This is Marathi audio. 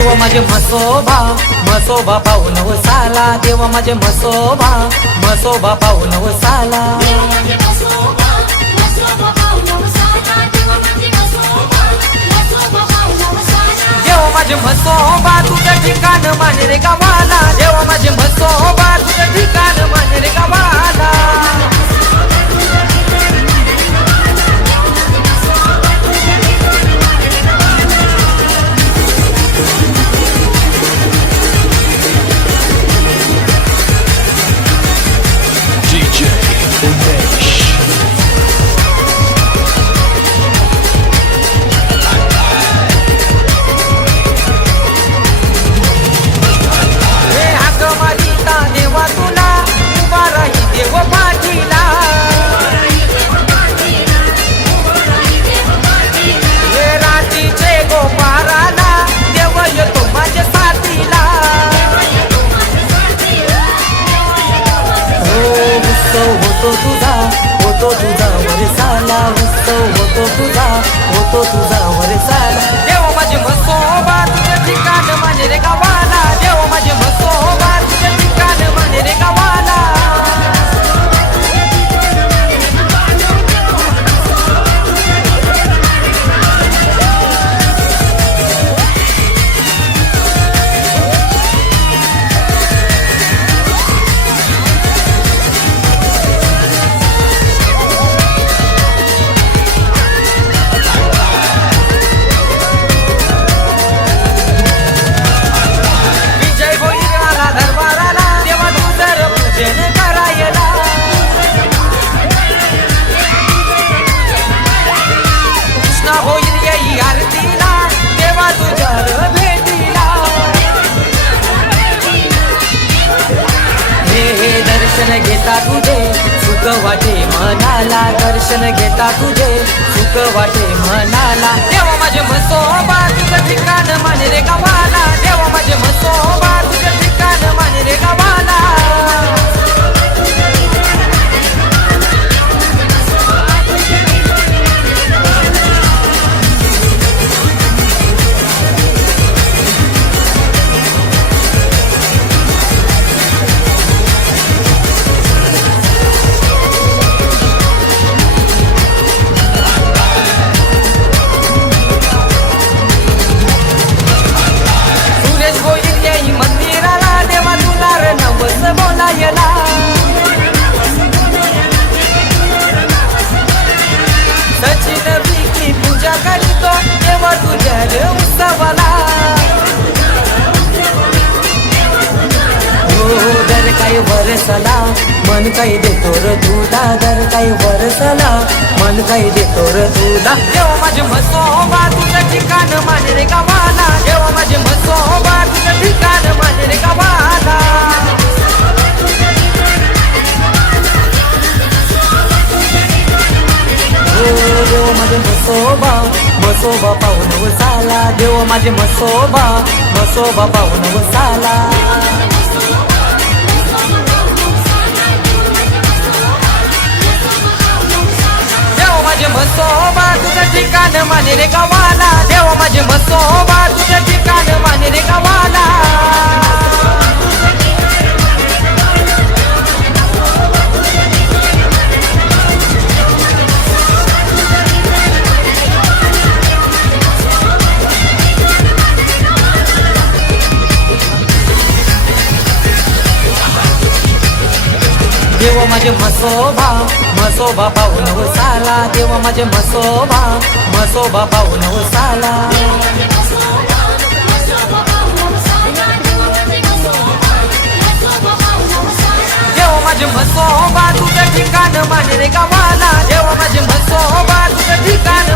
देवा माझे म्हसोबा पाहून वसाला, देवा माझे म्हसोबा पाहून वसाला. देवा माझे म्हसोबा तुझं ठिकाण माने रे गावाला, देवा माझे म्हसोबा तुझं ठिकाण माने रे गावाला. होतो तुझा वरसाला, उत्सव होतो तुझा वरसाला. देवा माझे म्हसोबा तुझं ठिकाण माने रे गावाला, देवा माझे म्हसोबा तुझं ठिकाण माने रे गावाला. दर्शन घेता तुझे सुख वाटे मनाला, दर्शन घेता तुझे सुख वाटे मनाला. देवा माझे म्हसोबा तुझं ठिकाण माने रे गावाला, देवा माझे म्हसोबा तुझं ठिकाण माने रे गावाला. सचिन विकी पूजा करीतो देवा तुझ्या उत्सवाला. हो दर काही वरसला मन काही देतो र तुला, दर काही वरसला मन काही देतो र तुला. देवा माझे म्हसोबा तुझं ठिकाण माने रे गावाला, देवा माझे म्हसोबा तुझं ठिकाण माने रे गावाला. देवा माझे म्हसोबा पाहून वसाला, देवा माझे म्हसोबा पाहून वसाला. देवा माझे म्हसोबा तुझं ठिकाण माने रे गावाला, देवा माझे म्हसोबा तुझं ठिकाण माने रे गावाला. देवा माझे म्हसोबा पाहून वसाला, देवा माझे म्हसोबा पाहून वसाला. देवा माझे म्हसोबा तुझं ठिकाण माने रे गावाला, देवा माझे म्हसोबा तुझं ठिकाण